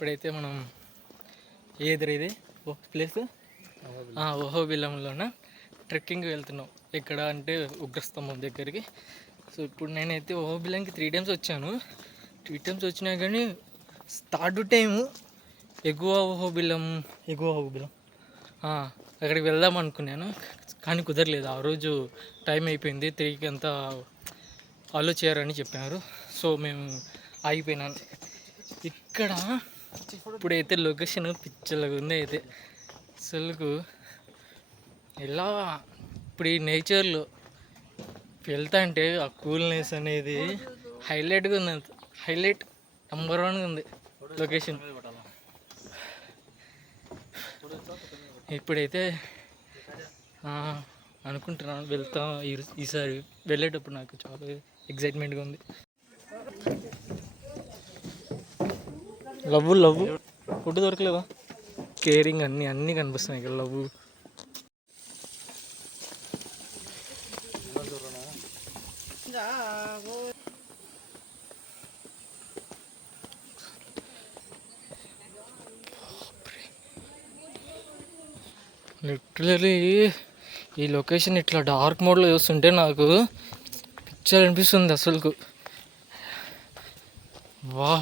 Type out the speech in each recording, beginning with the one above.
ఇప్పుడైతే మనం ఏది ఇది ప్లేస్ ఓహోబిలంలోన ట్రెక్కింగ్ వెళ్తున్నాం. ఎక్కడ అంటే ఉగ్రస్తంభం దగ్గరికి. సో ఇప్పుడు నేనైతే ఓహోబిలంకి 3 times వచ్చాను. 3 times వచ్చినా కానీ థర్డ్ టైము ఎగువ ఓహోబిలం అక్కడికి వెళ్దాం అనుకున్నాను, కానీ కుదరలేదు. ఆ రోజు టైం అయిపోయింది, 3కి అంతా అలో చేయరని చెప్పారు. సో మేము ఆగిపోయినాను. ఇక్కడ ఇప్పుడైతే లొకేషన్ పిచ్చలాగా ఉంది. అయితే అసలుకు ఎలా ఇప్పుడు ఈ నేచర్లో వెళ్తా అంటే ఆ కూల్నెస్ అనేది హైలైట్గా ఉంది. హైలైట్ నెంబర్ 1గా ఉంది లొకేషన్. ఇప్పుడైతే అనుకుంటున్నాను వెళ్తాం. ఈసారి వెళ్ళేటప్పుడు నాకు చాలా ఎగ్జైట్మెంట్గా ఉంది. లవ్ ఫుడ్ దొరకలేదా? కేరింగ్ అన్నీ కనిపిస్తున్నాయి ఇక్కడ. లవ్ లిటరలీ ఈ లొకేషన్ ఇట్లా డార్క్ మోడ్లో చూస్తుంటే నాకు పిక్చర్ అనిపిస్తుంది అసలుకు. వా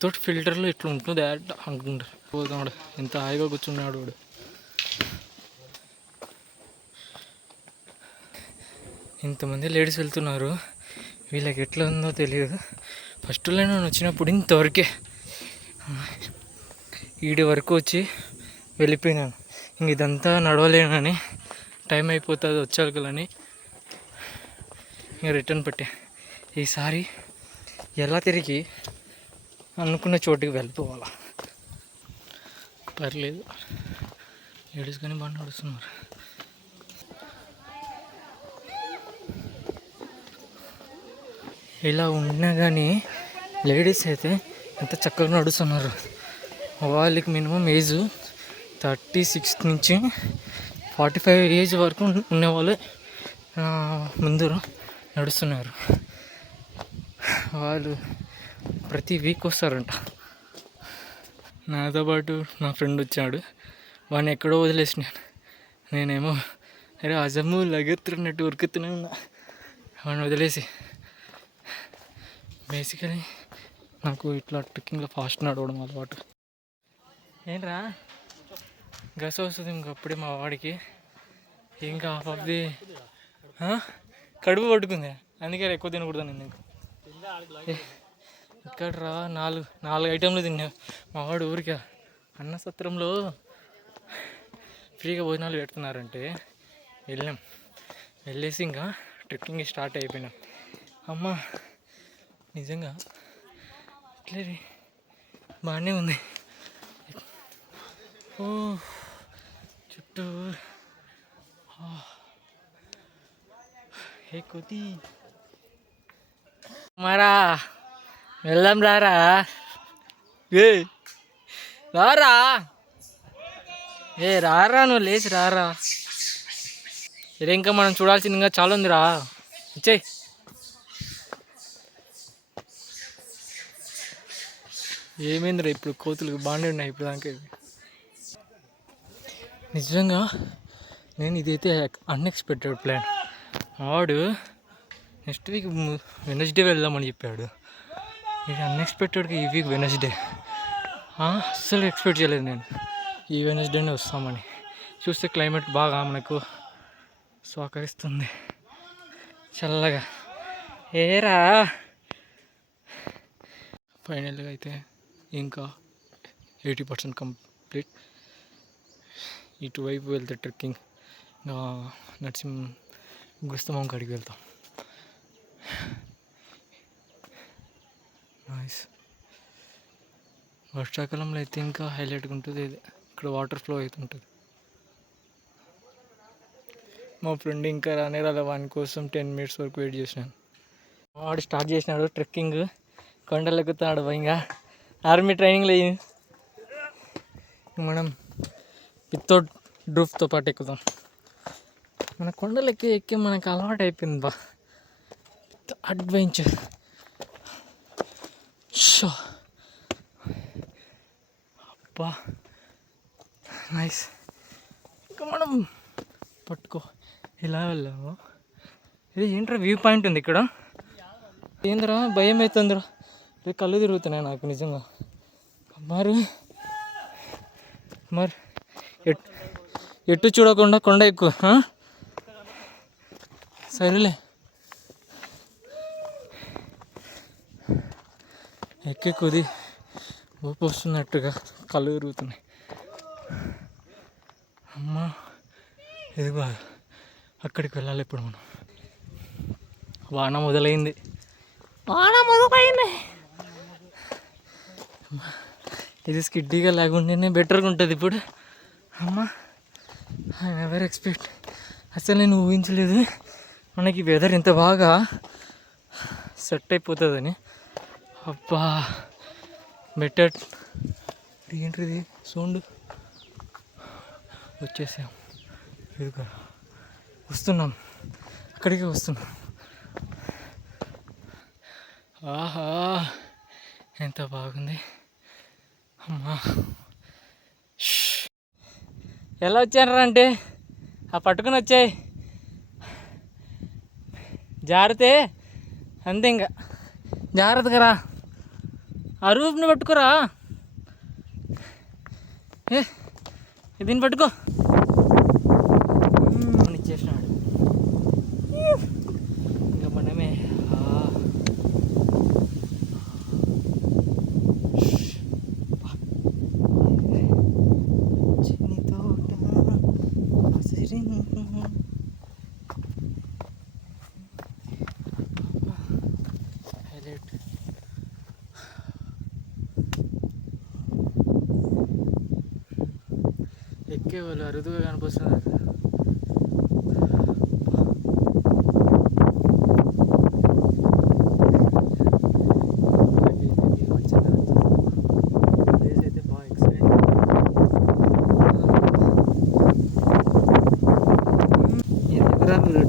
తోటి ఫిల్టర్లో ఇట్లా ఉంటుంది అనుకుంటారు. పోతాడు ఎంత హాయిగా కూర్చున్నాడు వాడు. ఇంతమంది లేడీస్ వెళ్తున్నారు, వీళ్ళకి ఎట్లా ఉందో తెలియదు. ఫస్ట్ లైన్ వచ్చినప్పుడు ఇంతవరకే ఈడి వరకు వచ్చి వెళ్ళిపోయినాను. ఇంక ఇదంతా నడవలేనని, టైం అయిపోతుంది వచ్చాకలని ఇంక రిటర్న్ పెట్టా. ఈసారి ఎలా తిరిగి అనుకున్న చోటుకి వెళ్ళిపోవాలా. పర్లేదు, లేడీస్ కానీ బాగా నడుస్తున్నారు. ఇలా ఉన్నా కానీ లేడీస్ అయితే ఎంత చక్కగా నడుస్తున్నారు. వాళ్ళకి మినిమం ఏజ్ 36 నుంచి 45 ఏజ్ వరకు ఉన్నవాళ్ళు ముందు నడుస్తున్నారు. వాళ్ళు ప్రతి వీక్ వస్తారంట. నాతో పాటు నా ఫ్రెండ్ వచ్చాడు, వాడిని ఎక్కడో వదిలేసినాను. నేనేమో అరే అజము లగెత్తున్నట్టు ఉరుకుతూనే ఉన్నా వాడిని వదిలేసి. బేసికలీ నాకు ఇట్లా ట్రెక్కింగ్లో ఫాస్ట్ నడవడం అలవాటు. ఏంట్రా గస వస్తుంది ఇంకప్పుడే మా వాడికి. ఇంకా పబ్ది కడుపు పట్టుకుంది, అందుకే ఎక్కువ తినకూడదు నేను. ఇక్కడ రా 4 ఐటెంలు తిన్నా. మా వాడు ఊరికే అన్న సత్రంలో ఫ్రీగా భోజనాలు పెడుతున్నారంటే వెళ్ళేసి ఇంకా ట్రెక్కింగ్ స్టార్ట్ అయిపోయినాం. అమ్మ నిజంగా ఇట్లే బాగానే ఉంది. ఓ చుట్టూ ఏ కొద్ది మరా వెళ్దాం రారా. రారా రారా నువ్వు లేచి రారా. ఇంకా మనం చూడాల్సింది ఇంకా చాలా ఉందిరా. ఇచ్చేయి. ఏమైందిరా ఇప్పుడు కోతులకు బాగానే ఉన్నాయి ఇప్పుడు దాకా. నిజంగా నేను ఇదైతే అన్ఎక్స్పెక్టెడ్ ప్లాన్. వాడు నెక్స్ట్ వీక్ వెనస్డే వెళ్దామని చెప్పాడు. ఇది అన్ఎక్స్పెక్టెడ్గా ఈ వీక్ వెనస్డే. అస్సలు ఎక్స్పెక్ట్ చేయలేదు నేను ఈ వెనస్డేనే వస్తామని. చూస్తే క్లైమేట్ బాగా మనకు సహకరిస్తుంది చల్లగా. ఏరా ఫైనల్గా అయితే ఇంకా 80% కంప్లీట్. ఇటువైపు వెళ్తే ట్రెక్కింగ్ ఉగ్రస్తంభం కాడికి వెళ్తాం. నైస్. వర్షాకాలంలో అయితే ఇంకా హైలైట్గా ఉంటుంది. ఇక్కడ వాటర్ ఫ్లో అవుతుంటుంది. మా ఫ్రెండ్ ఇంకా రాలే, వాని కోసం 10 minutes వరకు వెయిట్ చేసినాను. వాడు స్టార్ట్ చేసినాడు ట్రెక్కింగ్, కొండలు ఎక్కుతున్నాడు. ఇంకా ఆర్మీ ట్రైనింగ్లో మనం వితౌట్ డ్రూఫ్తో పాటు ఎక్కుతాం. మన కొండలు ఎక్కి మనకు అలవాటు అయిపోయింది బా అడ్వెంచర్. షో అబ్బా నైస్. ఇంకా మనం పట్టుకో ఇలా వెళ్ళాము. ఇది ఏంట్రా వ్యూ పాయింట్ ఉంది ఇక్కడ. ఏందిరా భయం అవుతుందిరా, కళ్ళు తిరుగుతున్నాయి నాకు నిజంగా. మరి మరి ఎటు చూడకుండా కొండ ఎక్కువ. సరేలే ఎక్కే కొద్ది ఊపి వస్తున్నట్టుగా కళ్ళు తిరుగుతున్నాయి. అమ్మా ఇదిగో అక్కడికి వెళ్ళాలి ఇప్పుడు మనం. వాన మొదలైంది. ఇది స్కిడ్డీగా లేకుండానే బెటర్గా ఉంటుంది ఇప్పుడు. అమ్మ ఐ నెవర్ ఎక్స్పెక్ట్, అసలు నేను ఊహించలేదు మనకి వెదర్ ఇంత బాగా సెట్ అయిపోతుందని. అబ్బా బెటర్. ఏంటిది సౌండ్? వచ్చేసాం, ఇదిగో వస్తున్నాం, అక్కడికి వస్తున్నాం. ఆహా ఎంత బాగుంది. అమ్మా ఎలా వచ్చానరా అంటే ఆ పట్టుకుని వచ్చాయి, జారితే అంతే. ఇంకా జాగ్రత్తగా రా, ఆ రూప్ని పట్టుకోరా. దీన్ని పట్టుకో. ఇచ్చేసినాడు ఇంకా మనమే. ఎక్కే వాళ్ళు అరుదుగా కనిపిస్తున్నారు. అయితే బాగా ఎక్సలెంట్.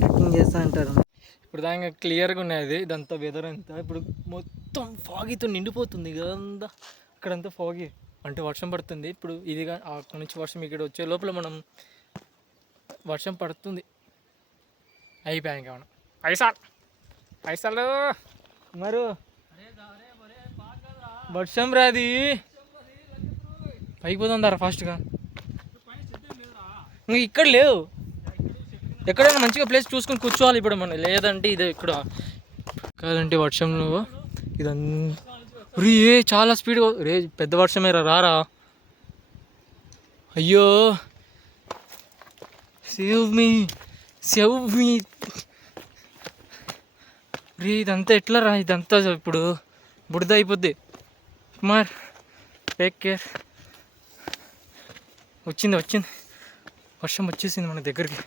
ట్రెక్కింగ్ చేస్తా అంటారు. ఇప్పుడు దాకా క్లియర్గా ఉన్నది ఇదంతా వెదర్ అంతా. ఇప్పుడు మొత్తం ఫాగీతో నిండిపోతుంది కదంతా. అక్కడంతా ఫాగీ అంటే వర్షం పడుతుంది. ఇప్పుడు ఇదిగా అక్కడ నుంచి వర్షం ఇక్కడ వచ్చే లోపల మనం వర్షం పడుతుంది. అయిపోయాయి ఇంకా మనం పైసలు మరి వర్షం రాది. పైకి పోతుందారా ఫాస్ట్గా. ఇంక ఇక్కడ లేవు, ఎక్కడైనా మంచిగా ప్లేస్ చూసుకొని కూర్చోవాలి ఇప్పుడు మనం. లేదంటే ఇది ఇక్కడ కాదంటే వర్షంలో ఇదంతా రే చాలా స్పీడ్గా రే. పెద్ద వర్షమే రారా. అయ్యో సేవ్ మీ రే. ఇదంతా ఎట్లా రా, ఇదంతా ఇప్పుడు బుడద అయిపోద్ది. Kumar take care. వచ్చింది వర్షం వచ్చేసింది మన దగ్గరికి.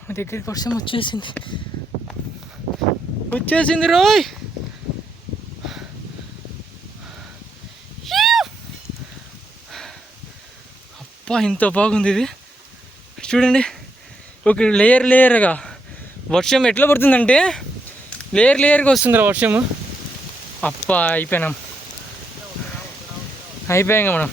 మన దగ్గరికి వర్షం వచ్చేసింది రోయ్. అబ్బా ఇంత బాగుంది ఇది. చూడండి ఒక లేయర్గా వర్షం ఎట్లా పడుతుందంటే లేయర్గా వస్తుందిరా వర్షము. అబ్బా అయిపోయాం మనం.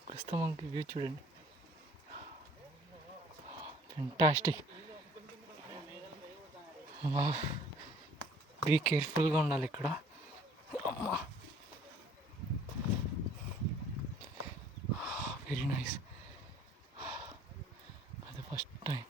ఉగ్రస్తంభంకి వ్యూ చూడండి, ఫెంటాస్టిక్. బీ కేర్ఫుల్గా ఉండాలి ఇక్కడ. Very nice. అది ఫస్ట్ టైం